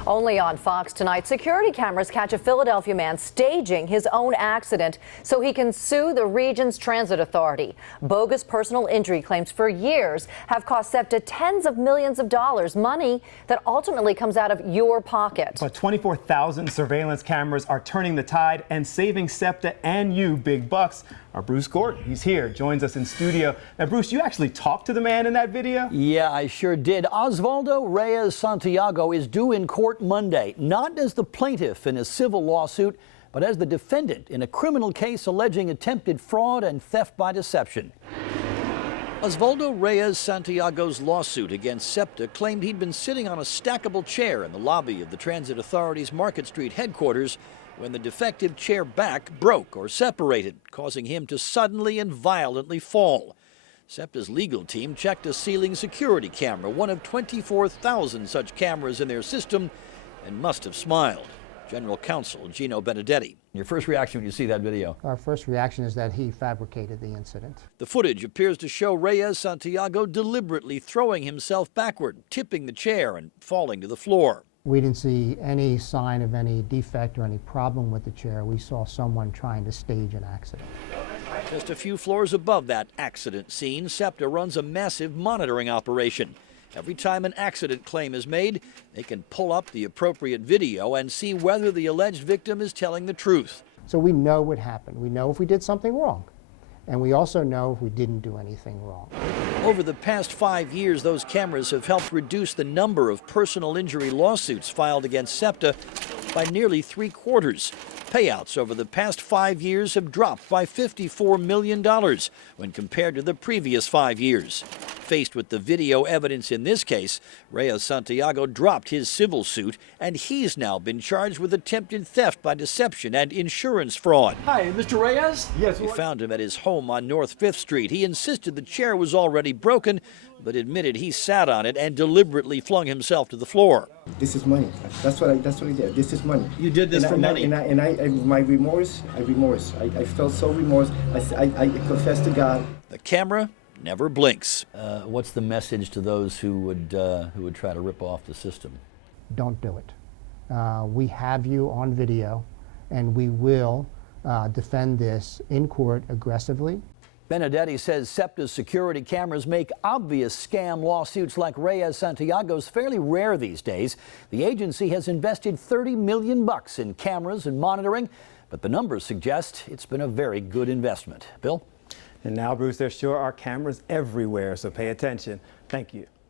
Only on Fox tonight, security cameras catch a Philadelphia man staging his own accident so he can sue the region's transit authority. Bogus personal injury claims for years have cost Septa tens of millions of dollars, money that ultimately comes out of your pocket. But 24,000 surveillance cameras are turning the tide and saving Septa and you big bucks. Our Bruce Gordon, he's here, joins us in studio. Now, Bruce, you actually talked to the man in that video? Yeah, I sure did. OSVALDO REYES-SANTIAGO is due in court Monday, not as the plaintiff in a civil lawsuit, but as the defendant in a criminal case alleging attempted fraud and theft by deception. OSVALDO REYES-SANTIAGO's lawsuit against Septa claimed he'd been sitting on a stackable chair in the lobby of the Transit Authority's Market Street headquarters when the defective chair back broke or separated, causing him to suddenly and violently fall. Septa's legal team checked a ceiling security camera, one of 24,000 such cameras in their system, and must have smiled. General Counsel Gino Benedetti. Your first reaction when you see that video? Our first reaction is that he fabricated the incident. The footage appears to show Reyes-Santiago deliberately throwing himself backward, tipping the chair and falling to the floor. We didn't see any sign of any defect or any problem with the chair. We saw someone trying to stage an accident. Just a few floors above that accident scene, Septa runs a massive monitoring operation. Every time an accident claim is made, they can pull up the appropriate video and see whether the alleged victim is telling the truth. So we know what happened. We know if we did something wrong. And we also know if we didn't do anything wrong. Over the past 5 years, those cameras have helped reduce the number of personal injury lawsuits filed against Septa by nearly 3/4. Payouts over the past 5 years have dropped by $54 million when compared to the previous 5 years. Faced with the video evidence in this case, Reyes-Santiago dropped his civil suit, and he's now been charged with attempted theft by deception and insurance fraud. Hi, Mr. Reyes? Yes. We found him at his home on North 5th Street. He insisted the chair was already broken, but admitted he sat on it and deliberately flung himself to the floor. This is money. That's what I did. This is money. You did this for money? My remorse, I felt so remorse. I confessed to God. The camera never blinks. What's the message to those who would try to rip off the system? Don't do it. We have you on video, and we will defend this in court aggressively. Benedetti says Septa's security cameras make obvious scam lawsuits like Reyes-Santiago's fairly rare these days. The agency has invested $30 million in cameras and monitoring, but the numbers suggest it's been a very good investment. Bill? And now, Bruce, there sure are cameras everywhere, so pay attention. Thank you.